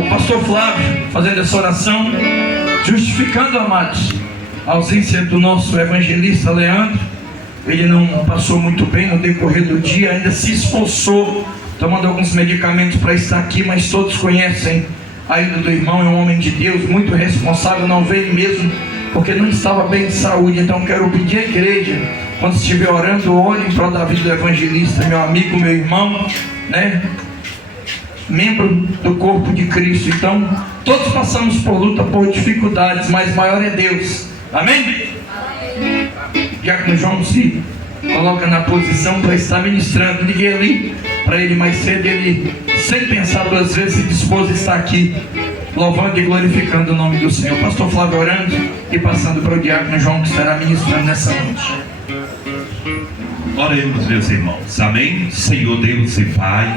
o pastor Flávio fazendo essa oração, justificando, amados, a ausência do nosso evangelista Leandro. Ele não passou muito bem no decorrer do dia, ainda se esforçou, tomando alguns medicamentos para estar aqui, mas todos conhecem a ida do irmão. É um homem de Deus, muito responsável, não veio mesmo porque não estava bem de saúde. Então quero pedir à igreja, quando estiver orando, ore em prol da vida do evangelista, meu amigo, meu irmão, né? Membro do corpo de Cristo. Então todos passamos por luta, por dificuldades, mas maior é Deus. Amém? Diácono João se coloca na posição para estar ministrando. Liguei ali para ele mais cedo, ele, sem pensar duas vezes, se dispôs a estar aqui louvando e glorificando o nome do Senhor. Pastor Flávio orando e passando para o diácono João, que estará ministrando nessa noite. Oremos, meus irmãos. Amém? Senhor Deus e Pai,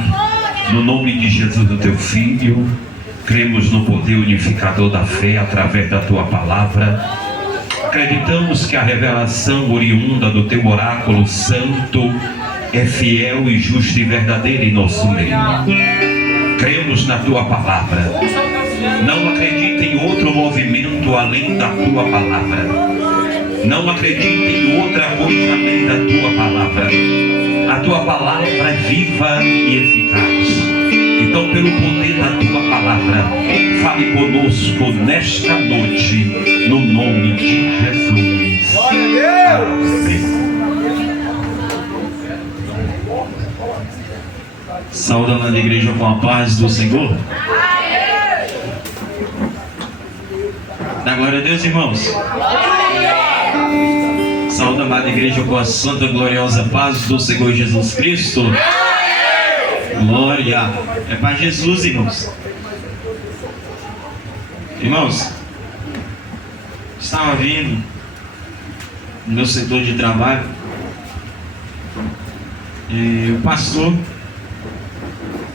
no nome de Jesus, o teu Filho, cremos no poder unificador da fé através da tua palavra. Acreditamos que a revelação oriunda do teu oráculo santo é fiel e justa e verdadeira em nosso meio. Cremos na tua palavra. Não acredita em outro movimento além da tua palavra. Não acredita em outra coisa além da tua palavra. A tua palavra é viva e eficaz. Então, pelo poder da tua palavra, fale conosco nesta noite, no nome de Jesus. Amém. Saúde na igreja com a paz do Senhor. Dá glória a Deus, irmãos. Saúde a amada igreja com a santa gloriosa paz do Senhor Jesus Cristo. Glória. É para Jesus, irmãos. Irmãos, estava vindo no meu setor de trabalho e o pastor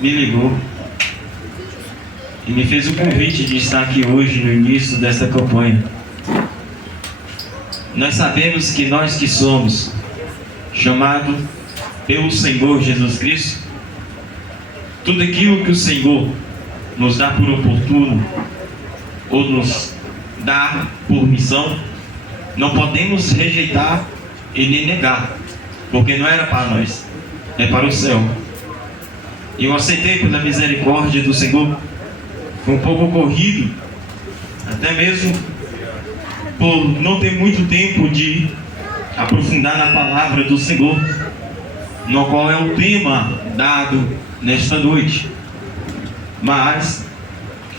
me ligou e me fez o convite de estar aqui hoje no início desta campanha. Nós sabemos que nós que somos chamados pelo Senhor Jesus Cristo, tudo aquilo que o Senhor nos dá por oportuno ou nos dá por missão, não podemos rejeitar e nem negar, porque não era para nós, é para o céu. E eu aceitei pela misericórdia do Senhor. Foi um pouco corrido, até mesmo por não ter muito tempo de aprofundar na palavra do Senhor, no qual é o tema dado nesta noite. Mas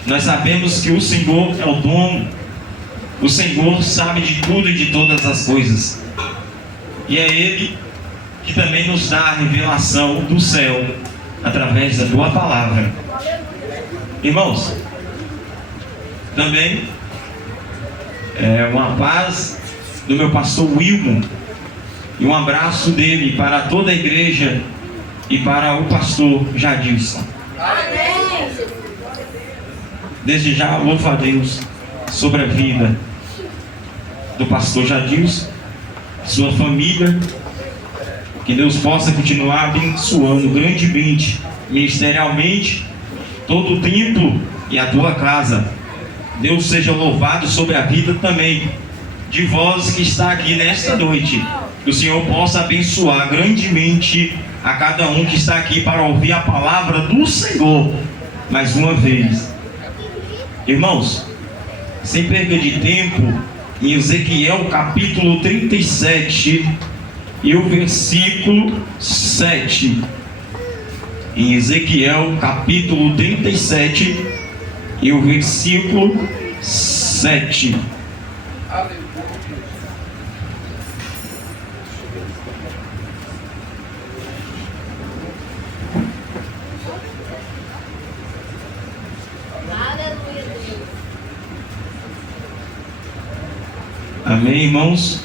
nós sabemos que o Senhor é o dono, o Senhor sabe de tudo e de todas as coisas, e é Ele que também nos dá a revelação do céu através da tua palavra. Irmãos, também uma paz do meu pastor Wilmo e um abraço dele para toda a igreja e para o pastor Jadilson. Desde já louvo a Deus sobre a vida do pastor Jadilson, sua família. Que Deus possa continuar abençoando grandemente, ministerialmente, todo o templo e a tua casa. Deus seja louvado sobre a vida também de vós que está aqui nesta noite. Que o Senhor possa abençoar grandemente a cada um que está aqui para ouvir a palavra do Senhor mais uma vez. Irmãos, sem perda de tempo, em Ezequiel capítulo 37 e o versículo 7. Em Ezequiel capítulo 37 e o versículo 7. Amém, irmãos?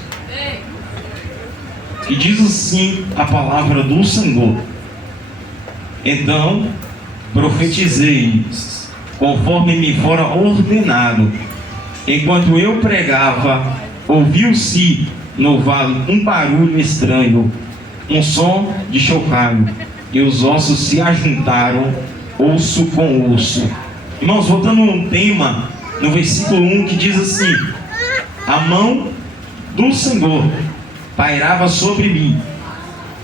E diz assim a palavra do Senhor: então profetizei conforme me fora ordenado. Enquanto eu pregava, ouviu-se no vale um barulho estranho, um som de chocalho, e os ossos se ajuntaram, osso com osso. Irmãos, voltando um tema no versículo 1 que diz assim: a mão do Senhor pairava sobre mim,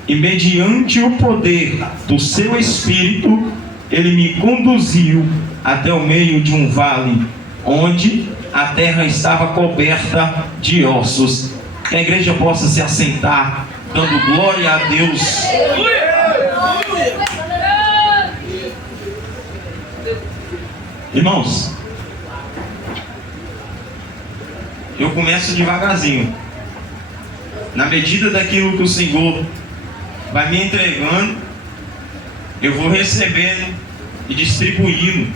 e mediante o poder do seu Espírito, ele me conduziu até o meio de um vale, onde a terra estava coberta de ossos. Que a igreja possa se assentar, dando glória a Deus. Irmãos, eu começo devagarzinho, na medida daquilo que o Senhor vai me entregando, eu vou recebendo e distribuindo,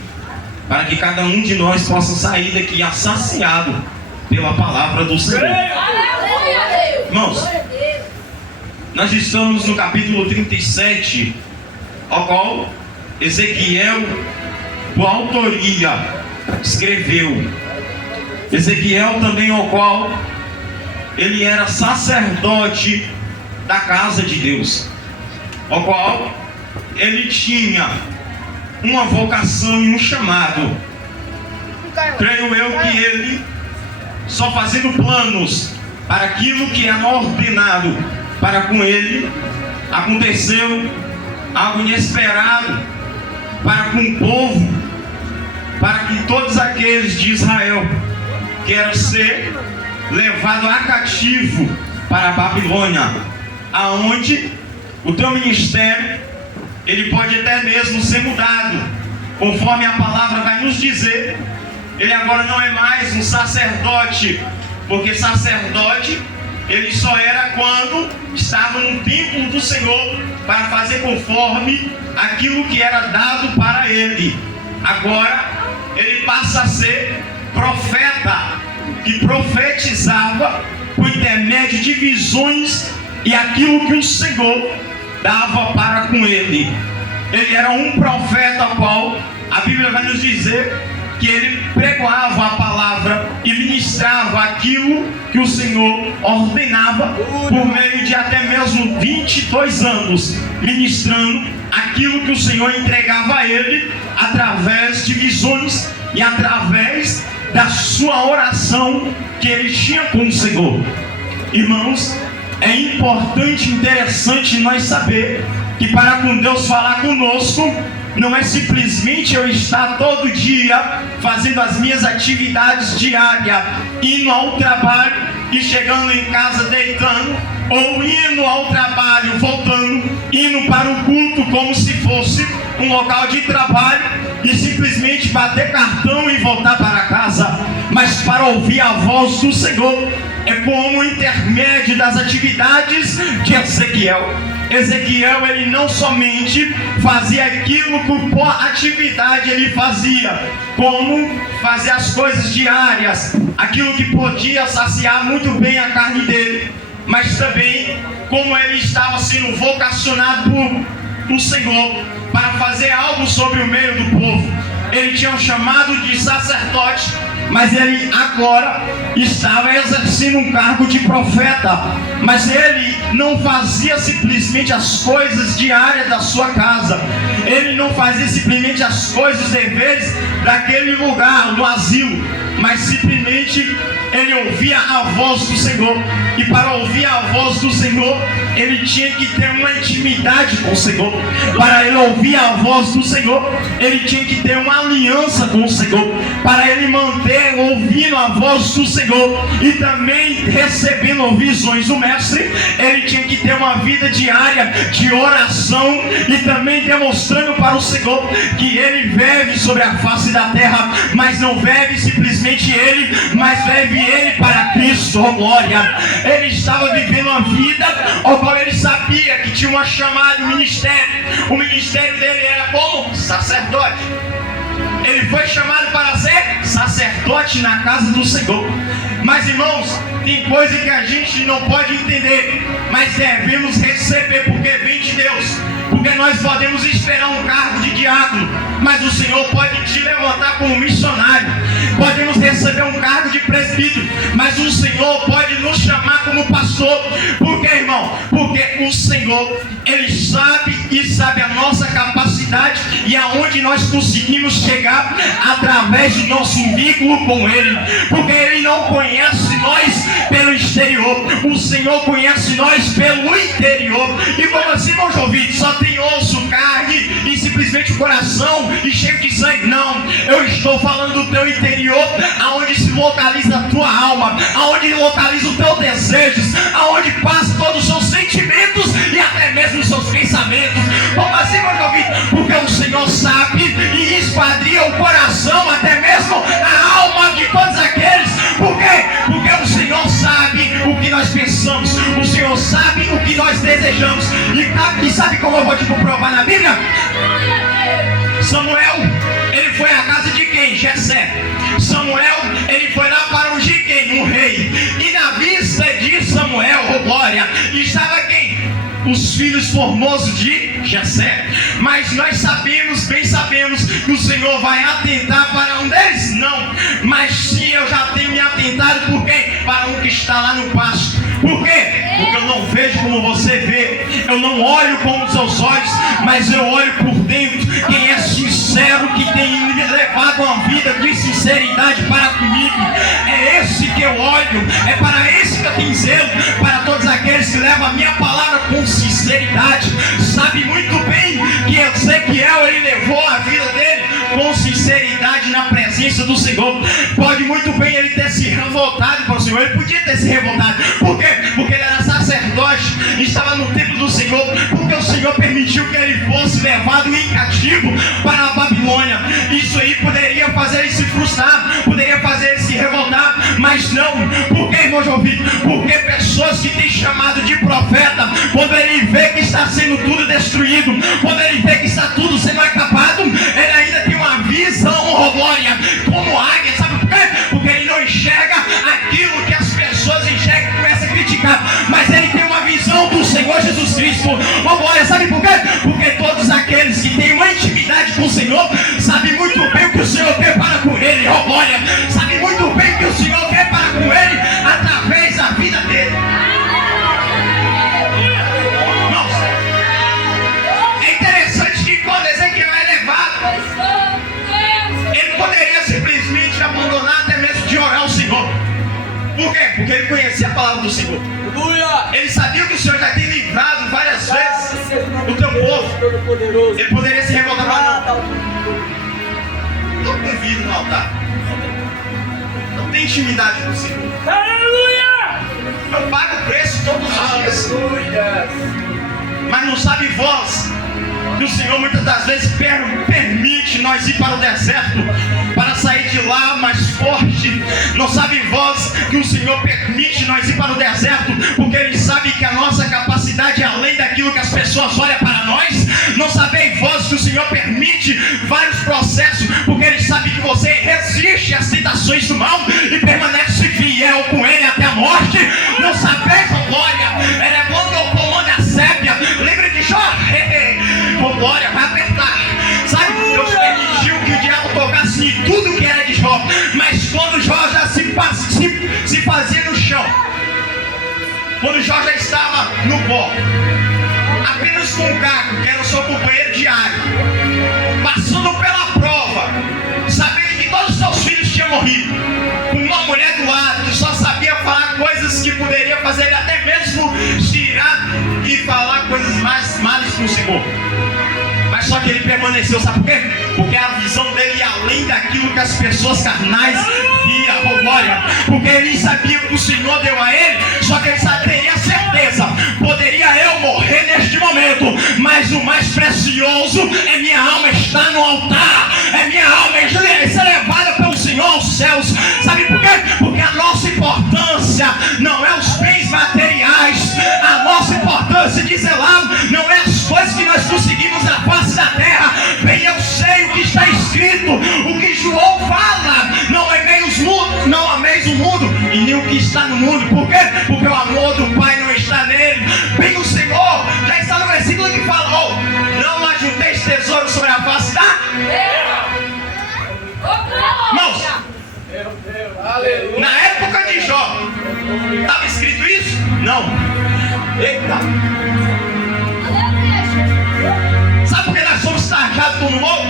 para que cada um de nós possa sair daqui saciado pela palavra do Senhor. Irmãos, nós estamos no capítulo 37, ao qual Ezequiel, por autoria, escreveu. Ezequiel também, ao qual ele era sacerdote da casa de Deus, ao qual ele tinha uma vocação e um chamado. Creio eu que ele, só fazendo planos para aquilo que era ordenado para com ele, aconteceu algo inesperado para com o povo, para que todos aqueles de Israel queiram ser levados a cativo para a Babilônia, aonde o teu ministério ele pode até mesmo ser mudado, conforme a palavra vai nos dizer. Ele agora não é mais um sacerdote, porque sacerdote ele só era quando estava no templo do Senhor para fazer conforme aquilo que era dado para ele. Agora ele passa a ser profeta, que profetizava por intermédio de visões e aquilo que o Senhor dava para com ele. Ele era um profeta, qual a Bíblia vai nos dizer que ele pregava a palavra e ministrava aquilo que o Senhor ordenava, por meio de até mesmo 22 anos, ministrando aquilo que o Senhor entregava a ele, através de visões e através da sua oração que ele tinha com o Senhor. Irmãos, é importante e interessante nós saber que para com Deus falar conosco, não é simplesmente eu estar todo dia fazendo as minhas atividades diárias, indo ao trabalho e chegando em casa deitando, ou indo ao trabalho, voltando, indo para o culto como se fosse um local de trabalho e simplesmente bater cartão e voltar para casa, mas para ouvir a voz do Senhor. É como intermédio das atividades de Ezequiel. Ezequiel, ele não somente fazia aquilo que por atividade ele fazia, como fazer as coisas diárias, aquilo que podia saciar muito bem a carne dele, mas também como ele estava sendo vocacionado por Senhor para fazer algo sobre o meio do povo. Ele tinha um chamado de sacerdote, mas ele agora estava exercendo um cargo de profeta. Mas ele não fazia simplesmente as coisas diárias da sua casa, ele não fazia simplesmente as coisas, os deveres daquele lugar, do asilo, mas simplesmente ele ouvia a voz do Senhor. E para ouvir a voz do Senhor, ele tinha que ter uma intimidade com o Senhor. Para ele ouvir a voz do Senhor, ele tinha que ter uma aliança com o Senhor. Para ele manter ouvindo a voz do Senhor e também recebendo visões do Mestre, ele tinha que ter uma vida diária de oração e também demonstrando para o Senhor que ele vive sobre a face da terra, mas não vive simplesmente ele, mas vive ele para Cristo. Oh glória! Ele estava vivendo uma vida ao qual ele sabia que tinha uma chamada, um ministério. O ministério dele era como sacerdote. Ele foi chamado para ser sacerdote na casa do Senhor. Mas irmãos, tem coisa que a gente não pode entender, mas devemos receber, porque vem de Deus. Porque nós podemos esperar um cargo de diácono, mas o Senhor pode te levantar como missionário. Podemos receber um cargo de presbítero, mas o Senhor pode nos chamar como pastor. Por quê, irmão? Porque o Senhor, Ele sabe e sabe a nossa capacidade capacidade e aonde nós conseguimos chegar através do nosso vínculo com Ele, porque Ele não conhece nós pelo exterior, o Senhor conhece nós pelo interior. E como assim, meus ouvidos? Só tem osso, carne e simplesmente o coração e cheio de sangue? Não, eu estou falando do teu interior, aonde se localiza a tua alma, aonde localiza os teus desejos, aonde passa todos os seus sentimentos e até mesmo os seus pensamentos. Como assim, meus ouvidos? Porque o Senhor sabe e esquadria o coração, até mesmo a alma de todos aqueles. Por quê? Porque o Senhor sabe o que nós pensamos, o Senhor sabe o que nós desejamos. E sabe como eu vou te comprovar na Bíblia? Samuel, ele foi à casa de quem? Jessé. Samuel, ele foi lá para ungir quem? Um rei. E na vista de Samuel, oh glória, estava quem? Os filhos formosos de Jessé. Mas nós sabemos, bem sabemos, que o Senhor vai atentar para um deles? Não. Mas sim, eu já tenho me atentado por quem? Para um que está lá no pasto. Por quê? Porque eu não vejo como você vê, eu não olho com os seus olhos, mas eu olho por dentro. Quem é sincero, que tem levado uma vida de sinceridade para comigo, é esse que eu olho, é para esse que eu tenho zelo, para todos aqueles que levam a minha palavra com sinceridade. Sabe muito bem que Ezequiel, ele levou a vida dele com sinceridade na presença do Senhor. Pode muito bem ele ter se revoltado para o Senhor, ele podia ter se revoltado. Por quê? Porque ele era sacerdote, estava no templo do Senhor, porque o Senhor permitiu que ele fosse levado em cativo para a Babilônia. Isso aí poderia fazer ele se frustrar, poderia fazer ele se revoltar, mas não. Por que, irmãos ouvidos? Porque pessoas que têm chamado de profeta, quando ele vê que está sendo tudo destruído, quando ele vê que está tudo sendo acabado, ele ainda tem uma visão, oh glória, como águia. Sabe por quê? Porque ele não enxerga aquilo que as pessoas enxergam e começam a criticar, mas ele tem uma visão do Senhor Jesus Cristo, oh glória. Sabe por quê? Porque todos aqueles que têm uma intimidade com o Senhor sabem muito bem o que o Senhor quer para com ele, oh glória. Sabe muito bem o que o Senhor quer para com ele através da vida dele. Nossa, é interessante que quando Ezequiel é levado, ele poderia simplesmente abandonar, até mesmo de orar ao Senhor. Por quê? Porque ele conhecia a palavra do Senhor. Ele sabia que o Senhor já tem livrado várias vezes o teu povo. Ele poderia se revoltar, mas não convido no altar. Não tem intimidade com o Senhor. Aleluia! Eu pago o preço todos os dias. Mas não sabe vós que o Senhor muitas das vezes permite nós ir para o deserto para sair de lá mais forte. Não sabe vós que o Senhor permite nós ir para o deserto porque Ele sabe que a nossa capacidade é além daquilo que as pessoas olham para nós? Não sabem vós que o Senhor permite vários processos porque Ele sabe que você resiste às tentações do mal e permanece fiel com Ele até a morte? Não sabeis, oh glória, Ele é bom que eu comando a sépia. Lembra de Jó? Oh glória, vai apertar. Sabe, Deus permitiu que o diabo tocasse em tudo que era de Jó, mas quando Jó já se fazia no chão, quando Jó já estava no pó, apenas com o Caco, que era o seu companheiro diário, passando pela prova, sabendo que todos os seus filhos tinham morrido, com uma mulher do lado que só sabia falar coisas que poderia fazer ele até mesmo girar e falar coisas mais malas com o Senhor. Mas só que ele permaneceu, sabe por quê? Porque a visão dele ia além daquilo que as pessoas carnais viam, oh glória. Porque ele sabia que o Senhor deu a ele, só que ele teria certeza, poderia eu morrer neste momento, mas o mais precioso é minha alma estar no altar, é minha alma ser levada pelo Senhor aos céus. Sabe por quê? Porque a nossa importância não é os bens materiais, a nossa importância de zelar não é as coisas que nós conseguimos na face da terra. Bem, eu sei o que está escrito, o que João fala: não ameis o mundo e nem o que está no mundo. Por quê? Porque o amor do Pai não está nele. Bem, o Senhor já está no versículo que falou: não ajunteis tesouros sobre a face da terra. Irmãos, na época de Jó, estava escrito isso? Não. Eita. Sabe por que nós somos taxados pastor no morro?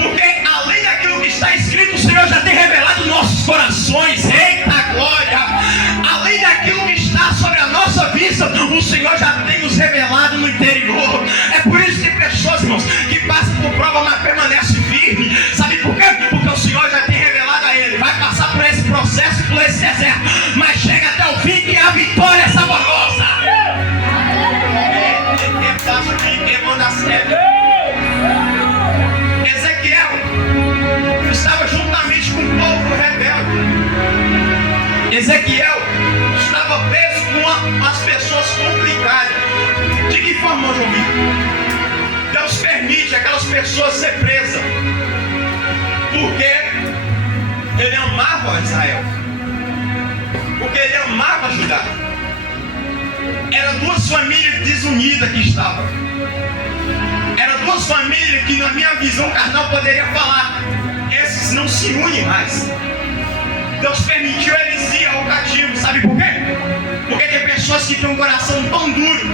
Porque além daquilo que está escrito, o Senhor já tem revelado nossos corações. Eita glória! Além daquilo que está sobre a nossa vista, o Senhor já tem nos revelado no interior. É por isso que tem pessoas, irmãos, que passam por prova, mas permanecem firme. Sabe por quê? Porque o Senhor já tem revelado a ele. Vai passar por esse processo, por esse deserto, mas chega até o fim que a vitória é saborosa. Ezequiel estava juntamente com o povo rebelde. Ezequiel estava preso com as pessoas complicadas. De que forma, João Vitor? Deus permite aquelas pessoas ser presas porque ele amava Israel, porque ele amava Judá. Eram duas famílias desunidas que estavam. Eram duas famílias que, na minha visão carnal, poderia falar: esses não se unem mais. Deus permitiu eles ir ao cativo. Sabe por quê? Porque tem pessoas que têm um coração tão duro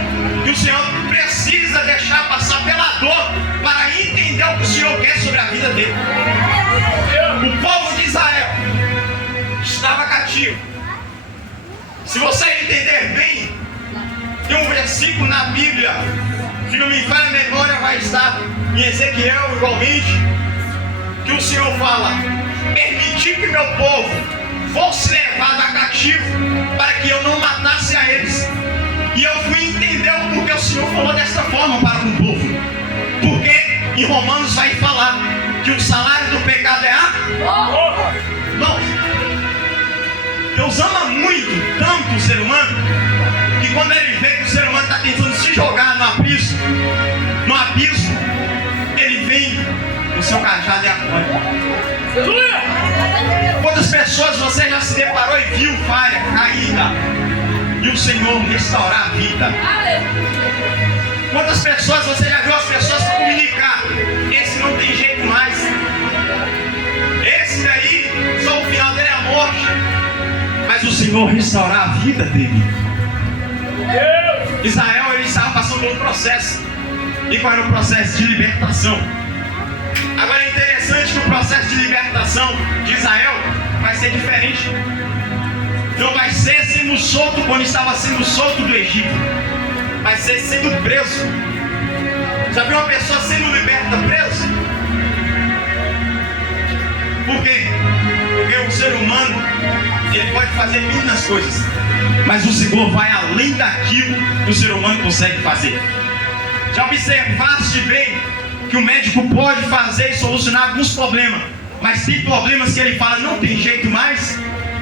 que o Senhor precisa deixar passar pela dor para entender o que o Senhor quer sobre a vida dele. O povo de Israel estava cativo. Se você entender bem, tem um versículo na Bíblia, se não me falha a memória, vai estar em Ezequiel igualmente, que o Senhor fala: permiti que meu povo fosse levado a cativo para que eu não matasse a eles. E eu fui entender o porquê o Senhor falou desta forma para o povo. Porque em Romanos vai falar que o salário do pecado é a morte. Não. Deus ama muito, tanto o ser humano, que quando ele vê que o ser humano está tentando se jogar no abismo, ele vem com o seu cajado e acolhe. Quantas pessoas você já se deparou e viu falha, caída, e o Senhor restaurar a vida? Quantas pessoas você já viu as pessoas comunicar: esse não tem jeito mais, esse daí, só o final dele é a morte. Mas o Senhor restaurar a vida dele. Israel, ele estava passando por um processo. E qual era o processo? De libertação. Agora é interessante que o processo de libertação de Israel vai ser diferente. Não vai ser sendo solto quando estava sendo solto do Egito. Vai ser sendo preso. Já viu uma pessoa sendo liberta preso? Por quê? Porque o ser humano, ele pode fazer muitas coisas, mas o Senhor vai além daquilo que o ser humano consegue fazer. Já observaste bem que o médico pode fazer e solucionar alguns problemas, mas tem problemas que ele fala: não tem jeito mais.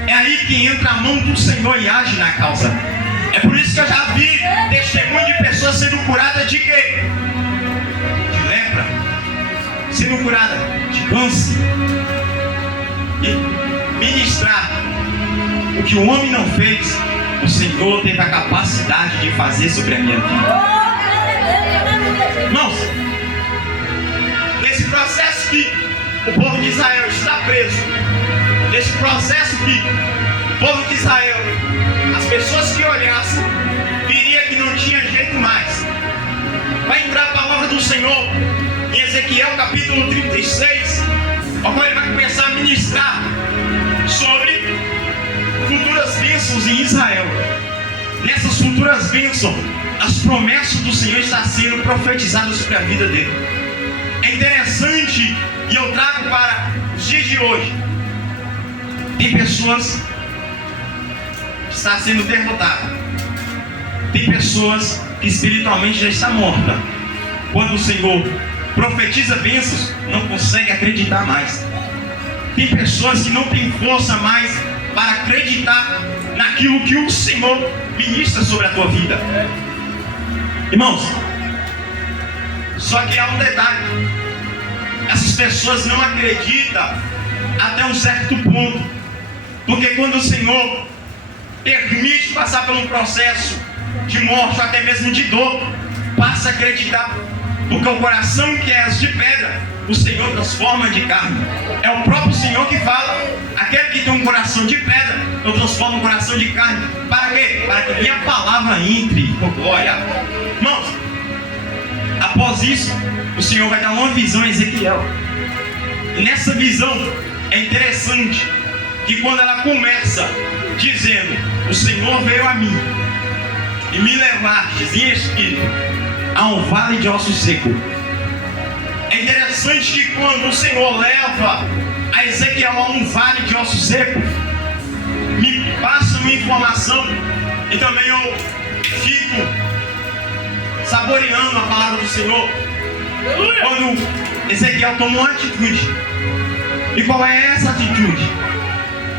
É aí que entra a mão do Senhor e age na causa. É por isso que eu já vi testemunho de pessoas sendo curadas de quê? De lepra, sendo curada de câncer. E ministrar o que o homem não fez, o Senhor teve a capacidade de fazer sobre a minha vida. Irmãos, nesse processo que o povo de Israel está preso, nesse processo que o povo de Israel, as pessoas que olhassem, viria que não tinha jeito mais. Vai entrar a palavra do Senhor em Ezequiel capítulo 36, agora ele vai começar a ministrar sobre futuras bênçãos em Israel. Nessas futuras bênçãos, as promessas do Senhor estão sendo profetizadas sobre a vida dele. É interessante, e eu trago para os dias de hoje. Tem pessoas que estão sendo derrotadas. Tem pessoas que espiritualmente já estão mortas. Quando o Senhor profetiza bênçãos, não consegue acreditar mais. Tem pessoas que não têm força mais para acreditar naquilo que o Senhor ministra sobre a tua vida. Irmãos, só que há um detalhe: essas pessoas não acreditam até um certo ponto, porque quando o Senhor permite passar por um processo de morte, ou até mesmo de dor, passa a acreditar, porque o coração que é de pedra, o Senhor transforma de carne. É o próprio Senhor que fala: aquele que tem um coração de pedra, eu transformo um coração de carne. Para quê? Para que minha palavra entre. Glória. Irmãos, Após isso, o Senhor vai dar uma visão a Ezequiel. E nessa visão é interessante que quando ela começa dizendo: o Senhor veio a mim e me levastes em espírito a um vale de ossos secos. É interessante que quando o Senhor leva a Ezequiel a um vale de ossos secos, me passa uma informação e também eu fico saboreando a palavra do Senhor. Quando Ezequiel tomou uma atitude. E qual é essa atitude?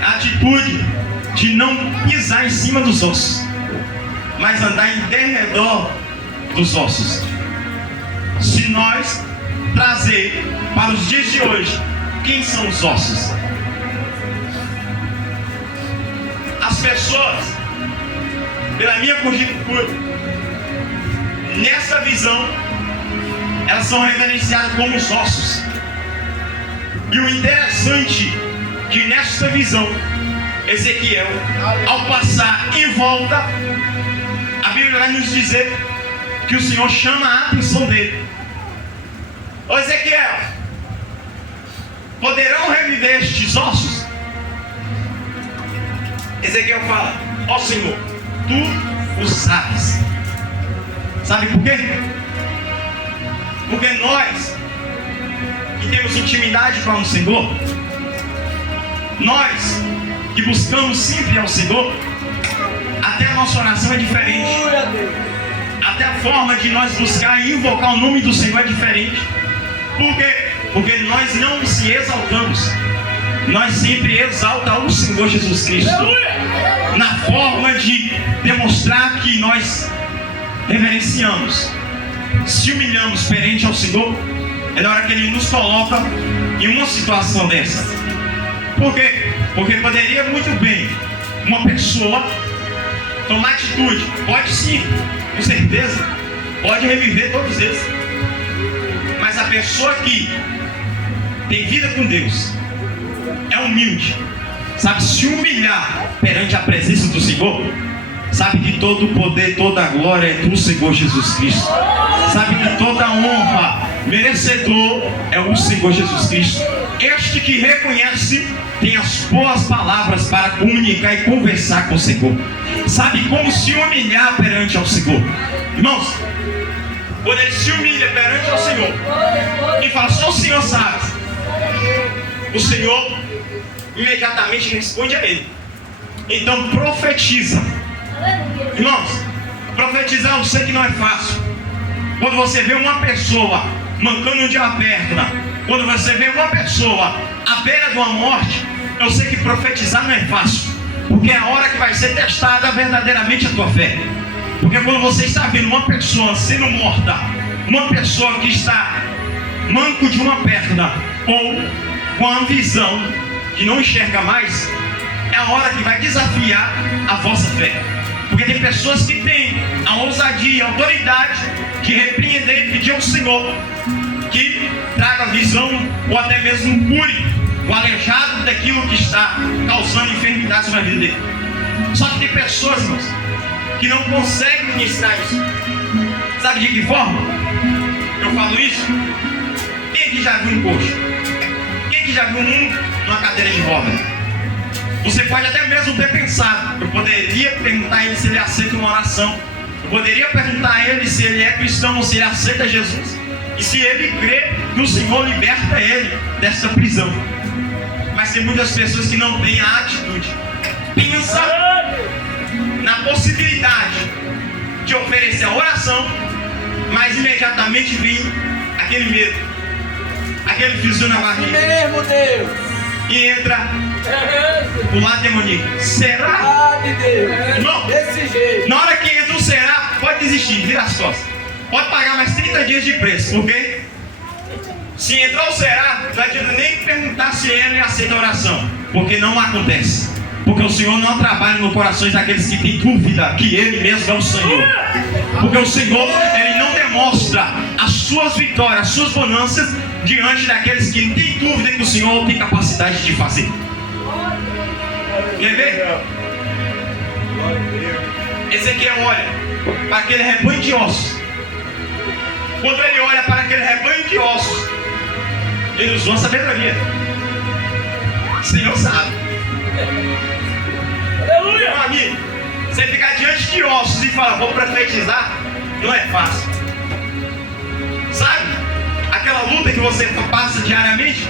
A atitude de não pisar em cima dos ossos, mas andar em derredor dos ossos. Se nós trazer para os dias de hoje, quem são os ossos? As pessoas, pela minha conjectura, nessa visão, elas são reverenciadas como os ossos. E o interessante que nesta visão, Ezequiel, ao passar em volta, a Bíblia vai nos dizer que o Senhor chama a atenção dele. Ô Ezequiel, poderão reviver estes ossos? Ezequiel fala: ó Senhor, tu o sabes. Sabe por quê? Porque nós que temos intimidade com o Senhor, nós que buscamos sempre ao Senhor, até a nossa oração é diferente. Até a forma de nós buscar e invocar o nome do Senhor é diferente. Por quê? Porque nós não se exaltamos, nós sempre exaltamos o Senhor Jesus Cristo, na forma de demonstrar que nós reverenciamos, se humilhamos perante ao Senhor. É na hora que Ele nos coloca em uma situação dessa. Por quê? Porque poderia muito bem uma pessoa tomar atitude, pode sim, com certeza, pode reviver todos eles, mas a pessoa que tem vida com Deus, é humilde, sabe se humilhar perante a presença do Senhor, sabe que todo o poder, toda a glória é do Senhor Jesus Cristo, sabe que toda a honra, merecedor é o Senhor Jesus Cristo. Este que reconhece tem as boas palavras para comunicar e conversar com o Senhor, sabe como se humilhar perante ao Senhor. Irmãos, quando ele se humilha perante ao Senhor e fala: só o Senhor sabe, o Senhor imediatamente responde a ele. Então profetiza. Irmãos, profetizar eu sei que não é fácil. Quando você vê uma pessoa mancando de uma perna, quando você vê uma pessoa à beira de uma morte, eu sei que profetizar não é fácil, porque é a hora que vai ser testada verdadeiramente a tua fé. Porque quando você está vendo uma pessoa sendo morta, uma pessoa que está manco de uma perna, ou com a visão que não enxerga mais, é a hora que vai desafiar a vossa fé. Porque tem pessoas que têm a ousadia, a autoridade de repreender e pedir ao Senhor que traga visão, ou até mesmo cure o aleijado daquilo que está causando enfermidade sobre a vida dele. Só que tem pessoas, irmãos, que não conseguem ministrar isso. Sabe de que forma eu falo isso? Quem aqui já viu um coxo? Quem aqui já viu numa cadeira de roda? Você pode até mesmo ter pensado: eu poderia perguntar a ele se ele aceita uma oração, eu poderia perguntar a ele se ele é cristão ou se ele aceita Jesus, e se ele crê que o Senhor liberta ele dessa prisão. Mas tem muitas pessoas que não têm a atitude. Pensa na possibilidade de oferecer a oração, mas imediatamente vem aquele medo, aquele friozinho na barriga, Mesmo Deus. e entra o lado demoníaco. Será? Ah, de Deus. Não. Desse jeito. Na hora que entra o será, pode desistir, vira as costas. Pode pagar mais 30 dias de preço. Por quê? Se entrar o será, não adianta nem perguntar se ele aceita a oração, porque não acontece. Porque o Senhor não trabalha nos corações daqueles que têm dúvida que Ele mesmo é o Senhor. Porque o Senhor, Ele não demonstra as suas vitórias, as suas bonanças diante daqueles que têm dúvida que o Senhor tem capacidade de fazer. Quer ver? Ezequiel olha para aquele rebanho de ossos. quando ele olha para aquele rebanho de ossos, ele usou a sabedoria. O Senhor sabe. Aleluia. Meu amigo, você ficar diante de ossos e falar, vou profetizar, não é fácil. Sabe? Aquela luta que você passa diariamente,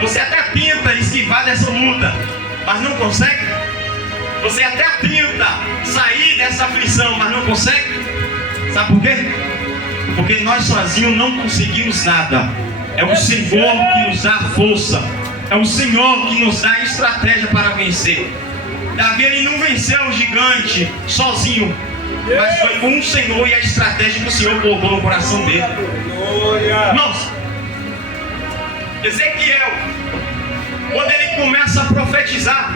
você até tenta esquivar dessa luta, mas não consegue. Você até tenta sair dessa aflição, mas não consegue. Sabe por quê? Porque nós sozinhos não conseguimos nada. É o Senhor que nos dá força. É o Senhor que nos dá estratégia para vencer. Davi, ele não venceu o gigante sozinho, mas foi com o Senhor e a estratégia que o Senhor colocou no coração dele. Irmãos, Ezequiel, quando ele começa a profetizar,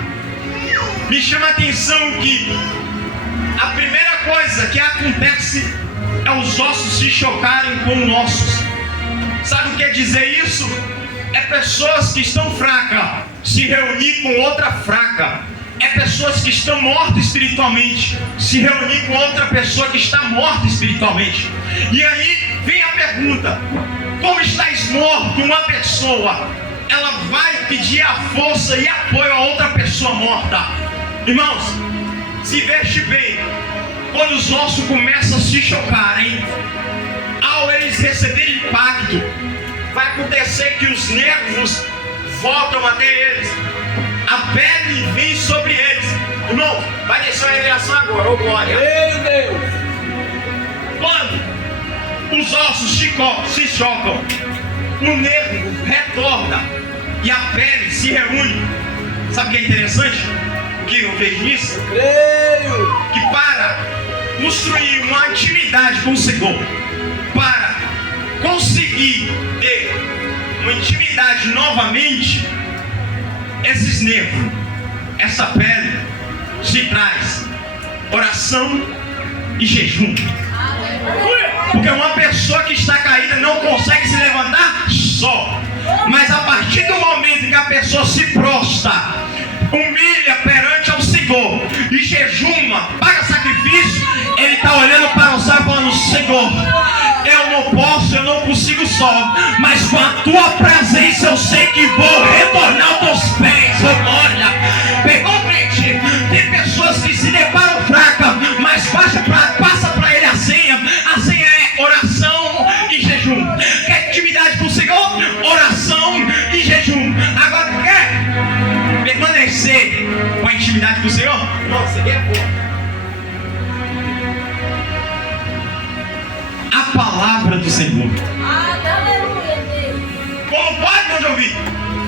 me chama a atenção que a primeira coisa que acontece é os ossos se chocarem com ossos. Sabe o que quer dizer isso? É pessoas que estão fracas se reunir com outra fraca. É pessoas que estão mortas espiritualmente se reunir com outra pessoa que está morta espiritualmente. E aí vem a pergunta: como estás morto uma pessoa, ela vai pedir a força e apoio a outra pessoa morta. Irmãos, se veste bem, quando os ossos começam a se chocarem, ao eles receberem impacto, vai acontecer que os nervos voltam até eles, a pele vem sobre eles. Irmão, vai deixar a revelação agora, ô glória. Meu Deus. Quando os ossos se chocam, o nervo retorna e a pele se reúne. Sabe o que é interessante? O que eu vejo nisso? Creio. Que para construir uma intimidade com o Senhor, para conseguir ter uma intimidade novamente, esses nervos, essa pele, se traz oração e jejum. Porque uma pessoa que está caída não consegue se levantar só. Mas a partir do momento que a pessoa se prostra, humilha perante ao Senhor e jejuma, paga sacrifício, ele está olhando para o céu falando: Senhor, eu não posso, eu não consigo só, mas com a tua presença eu sei que vou retornar aos teus pés. Olha, pegou, crente? Tem pessoas que se deparam fracas, mas passa para ele a senha. A senha é oração e jejum. Quer intimidade com o Senhor? Oração e jejum. Agora quer permanecer com a intimidade com o Senhor? Nossa, que é bom. A palavra do Senhor. Como pode nos ouvir?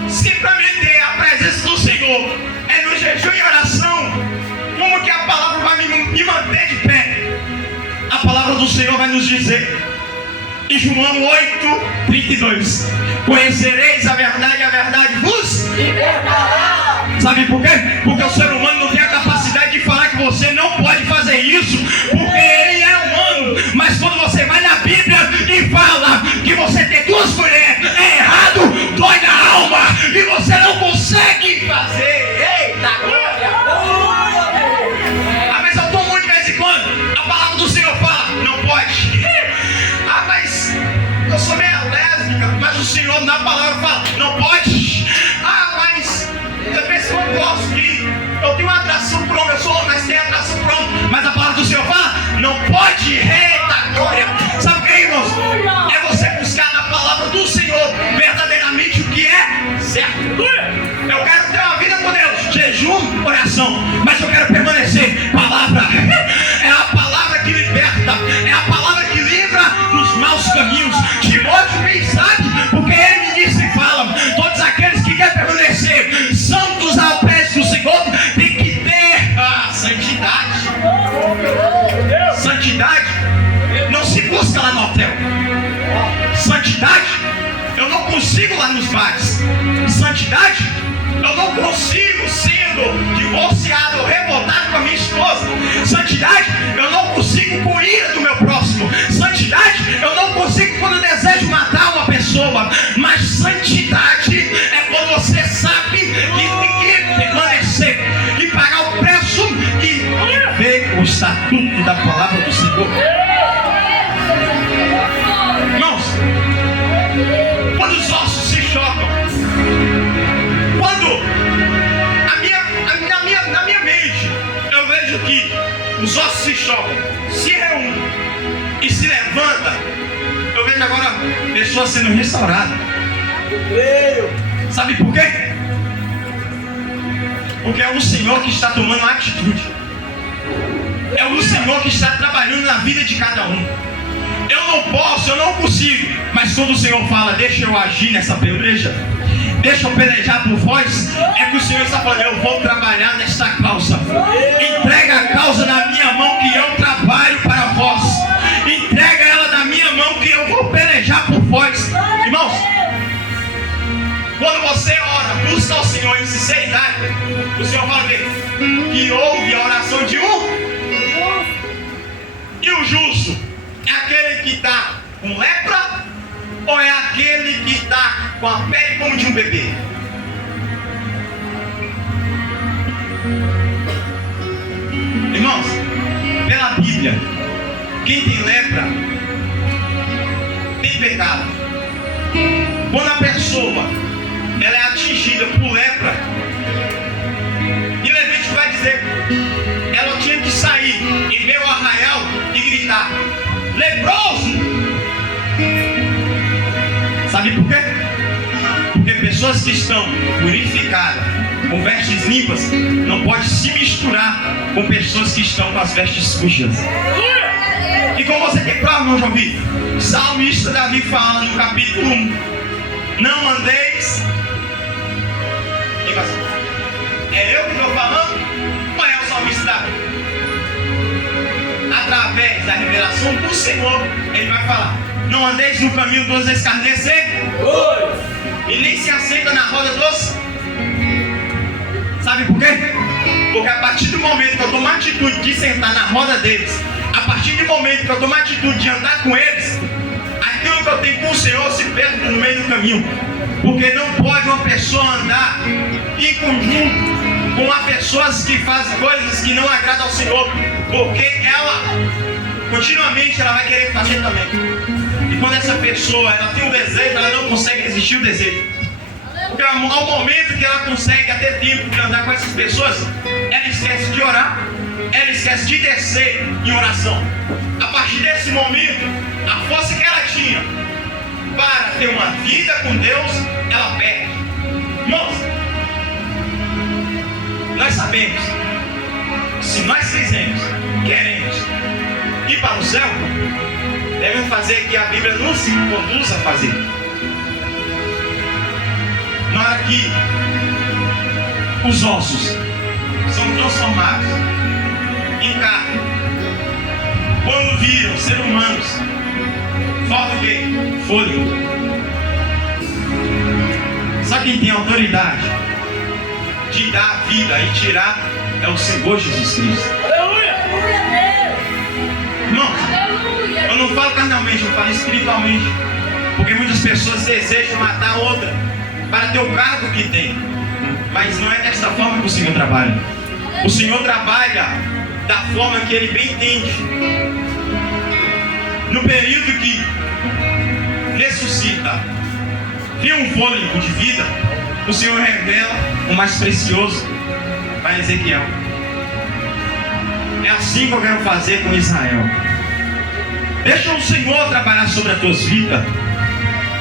Se para me ter a presença do Senhor é no jejum e oração, como que a palavra vai me manter de pé? A palavra do Senhor vai nos dizer em João 8:32: conhecereis a verdade vos libertará. Sabe por quê? Porque o ser humano não tem a capacidade de falar que você não pode fazer isso, porque ele é humano. Mas quando você vai na Bíblia e fala que você tem duas mulheres, é errado, dói na alma, e você não consegue fazer. Eita glória! Ah, mas eu tomo muito de vez em quando. A palavra do Senhor fala, não pode. Ah, mas eu sou meio lésbica, mas o Senhor na palavra fala, não pode. Ah, mas eu penso que eu gosto de, eu tenho uma atração por homem, eu sou homem, mas tenho atração por homem. Mas a palavra do Senhor fala, não pode. Eita glória! Sabe o que é, irmãos? É você buscar na palavra do Senhor verdadeiramente o que é certo. Eu quero ter uma vida com Deus, jejum, oração, mas eu quero permanecer. Palavra é a palavra que liberta, é a palavra que livra dos maus caminhos. Timóteo bem sabe, porque ele me disse e fala: todos aqueles que querem permanecer santos ao pés do Senhor tem que ter a santidade. Santidade não se busca lá no hotel. Santidade eu não consigo lá nos bares. Santidade eu não consigo sendo divorciado ou revoltado com a minha esposa. Santidade eu não consigo com ira do meu próximo. Santidade eu não consigo quando eu desejo matar uma pessoa. Mas santidade é quando você sabe que tem que permanecer e pagar o preço e ver o estatuto da palavra do Senhor. pessoas sendo restauradas. Eu creio. Sabe por quê? Porque é o Senhor que está tomando atitude. É o Senhor que está trabalhando na vida de cada um. Eu não posso, eu não consigo. Mas quando o Senhor fala, deixa eu agir nessa peleja, deixa eu pelejar por vós, é que o Senhor está falando, eu vou trabalhar nesta causa. Entrega a causa na minha mão que eu trabalho para vós. Entrega ela na minha mão que eu vou pelejar por vós. Irmãos, quando você ora, busca ao Senhor em sinceridade, o Senhor fala que ouve a oração de um. E o justo é aquele que está com lepra ou é aquele que está com a pele como de um bebê? Irmãos, pela Bíblia, quem tem lepra tem pecado. Quando a pessoa ela é atingida por lepra, e Levítico vai dizer, ela tinha que sair em meio ao arraial e gritar, leproso! Sabe por quê? Porque pessoas que estão purificadas, com vestes limpas, não pode se misturar com pessoas que estão com as vestes sujas. E como você tem prova, meu João Vitor? O salmista Davi fala no capítulo 1, não andeis. É eu que estou falando? Ou é o salmista Davi? Através da revelação do Senhor, ele vai falar, não andeis no caminho dos escarnecedores, e nem se assenta na roda dos. Sabe por quê? Porque a partir do momento que eu tomo a atitude de sentar na roda deles, a partir do momento que eu tomo a atitude de andar com eles, aquilo que eu tenho com o Senhor se perde no meio do caminho. Porque não pode uma pessoa andar em conjunto com as pessoas que fazem coisas que não agradam ao Senhor, porque ela continuamente ela vai querer fazer também. E quando essa pessoa ela tem um desejo, ela não consegue resistir ao desejo. Porque ao momento que ela consegue ter tempo de andar com essas pessoas, ela esquece de orar, ela esquece de descer em oração. A partir desse momento, a força que ela tinha para ter uma vida com Deus, ela perde. Irmãos, nós sabemos, se nós queremos ir para o céu, devemos fazer o que a Bíblia nos conduz a fazer. Na hora que os ossos são transformados em carne, quando viram seres humanos, falta o quê? Fôlego. Sabe quem tem autoridade de dar a vida e tirar? É o Senhor Jesus Cristo. Aleluia! Irmãos, eu não falo carnalmente, eu falo espiritualmente. Porque muitas pessoas desejam matar a outra para ter o cargo que tem. Mas não é desta forma que o Senhor trabalha. O Senhor trabalha da forma que Ele bem entende. No período que ressuscita, vê um fôlego de vida, o Senhor revela o mais precioso para Ezequiel. É assim que eu quero fazer com Israel. Deixa o Senhor trabalhar sobre as tuas vidas.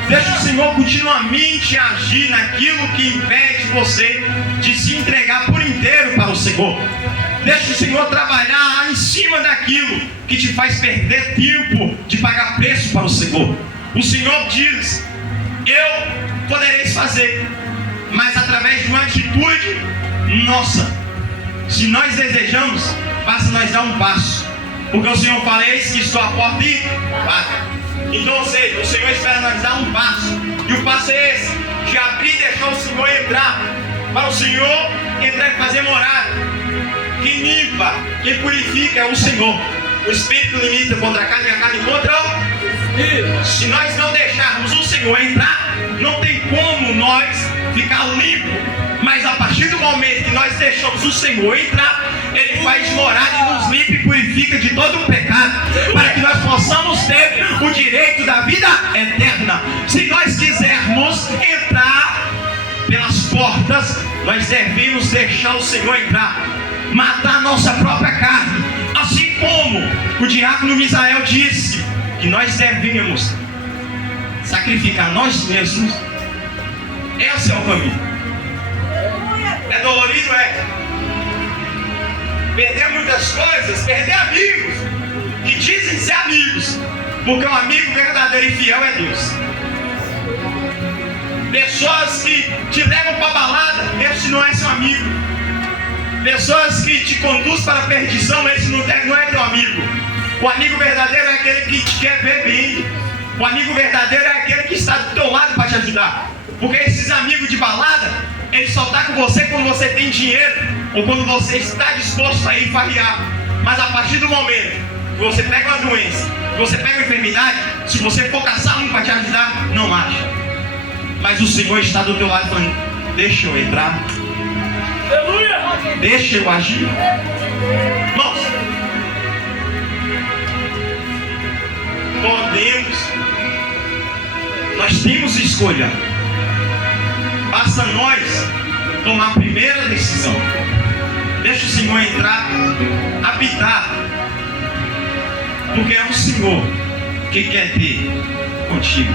Deixa o Senhor continuamente agir naquilo que impede você de se entregar por inteiro para o Senhor. Deixa o Senhor trabalhar em cima daquilo que te faz perder tempo de pagar preço para o Senhor. O Senhor diz, eu podereis fazer, mas através de uma atitude nossa. Se nós desejamos, basta nós dar um passo. Porque o Senhor fala, eis que estou à porta e bato. Então, ou seja, o Senhor espera nós dar um passo. E o passo é esse, de abrir e deixar o Senhor entrar. Para o Senhor entrar e fazer morada. Quem limpa, quem purifica é o Senhor. O Espírito limita contra a carne e a carne contra o Espírito. Se nós não deixarmos o Senhor entrar, não tem como nós ficar limpos. Mas a partir do momento que nós deixamos o Senhor entrar, Ele faz morada e nos limpa e purifica de todo o pecado, para que nós possamos ter o direito da vida eterna. Se nós quisermos entrar pelas portas, nós devemos deixar o Senhor entrar, matar a nossa própria carne, assim como o diácono Misael disse que nós devemos sacrificar nós mesmos, esse é o caminho. É dolorido, é. Perder muitas coisas, perder amigos que dizem ser amigos, porque um amigo verdadeiro e fiel é Deus. Pessoas que te levam para a balada, esse não é seu amigo. Pessoas que te conduzem para a perdição, esse não é teu amigo. O amigo verdadeiro é aquele que te quer ver bem. O amigo verdadeiro é aquele que está do teu lado para te ajudar. Porque esses amigos de balada, eles só estão com você quando você tem dinheiro ou quando você está disposto a ir farrear. Mas a partir do momento que você pega uma doença, que você pega uma enfermidade, se você for caçar um para te ajudar, não acha. Mas o Senhor está do teu lado falando: deixa eu entrar, deixa eu agir. Irmãos, nós temos escolha. Basta nós tomar a primeira decisão. Deixa o Senhor entrar, habitar, porque é o Senhor que quer ter contigo.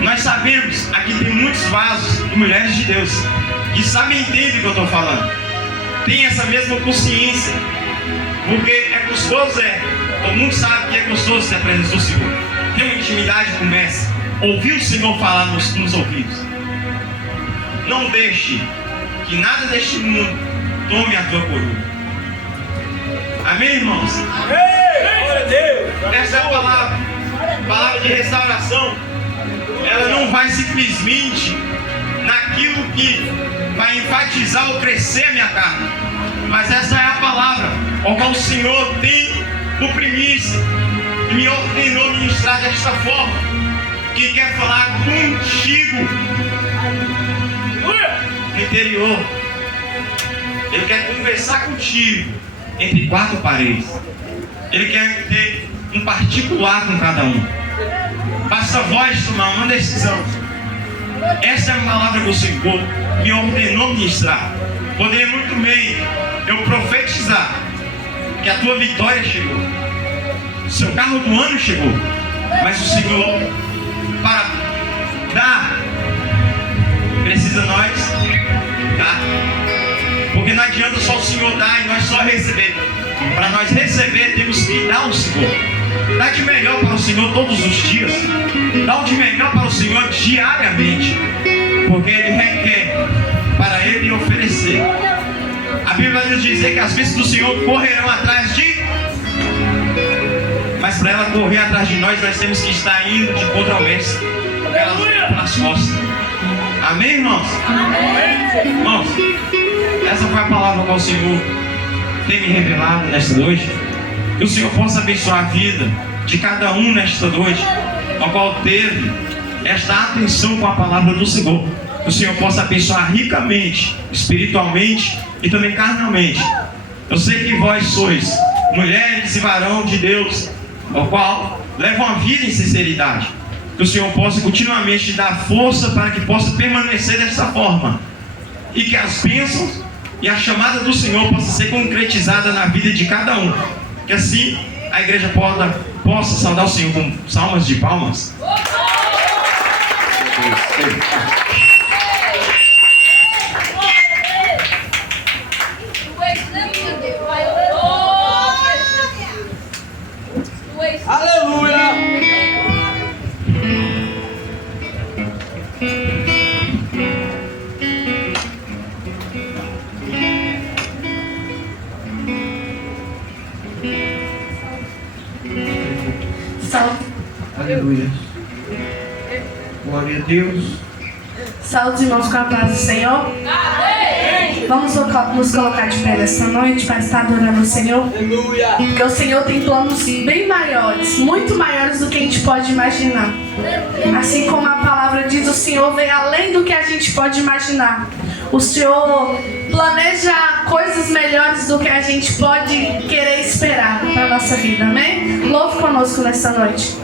Nós sabemos, aqui tem muitos vasos e mulheres de Deus que sabem e entendem o que eu estou falando. Tem essa mesma consciência, porque é gostoso, todo mundo sabe que é gostoso ter a presença do Senhor. Ter uma intimidade com o Mestre, ouvir o Senhor falar nos ouvidos. Não deixe que nada deste mundo tome a tua coroa. Amém, irmãos? Essa é a palavra de restauração. Ela não vai simplesmente naquilo que vai enfatizar ou crescer a minha carne, mas essa é a palavra ao qual o Senhor tem por primícia e me ordenou ministrar desta forma, que quer falar contigo no interior. Ele quer conversar contigo entre quatro paredes. Ele quer ter um particular com cada um. Basta vós tomar uma decisão. Essa é a palavra que o Senhor me ordenou ministrar. Poderia muito bem eu profetizar que a tua vitória chegou, o seu carro do ano chegou, mas o Senhor, para dar, precisa nós dar. Porque não adianta só o Senhor dar e nós só receber. Para nós receber, temos que dar ao Senhor. Dá de melhor para o Senhor todos os dias. Dá o de melhor para o Senhor diariamente. Porque Ele requer para Ele oferecer. A Bíblia vai nos dizer que as bênçãos do Senhor correrão atrás de... Mas para ela correr atrás de nós, nós temos que estar indo de contra o Mestre. Pelas costas. Amém, irmãos? Amém. Irmãos, essa foi a palavra que o Senhor tem me revelado nesta noite. Que o Senhor possa abençoar a vida de cada um nesta noite, ao qual teve esta atenção com a palavra do Senhor. Que o Senhor possa abençoar ricamente, espiritualmente e também carnalmente. Eu sei que vós sois mulheres e varão de Deus, ao qual levam a vida em sinceridade. Que o Senhor possa continuamente dar força para que possa permanecer dessa forma. E que as bênçãos e a chamada do Senhor possa ser concretizada na vida de cada um. Que assim a igreja possa saudar o Senhor com salmas de palmas. Aleluia! Aleluia. Glória a Deus. Saúde, irmãos, com a paz do Senhor. Amém. Vamos nos colocar de pé nessa noite para estar adorando o Senhor. Aleluia. Porque o Senhor tem planos bem maiores, muito maiores do que a gente pode imaginar. Assim como a palavra diz, o Senhor vem além do que a gente pode imaginar. O Senhor planeja coisas melhores do que a gente pode querer esperar para a nossa vida. Amém? Louve conosco nessa noite.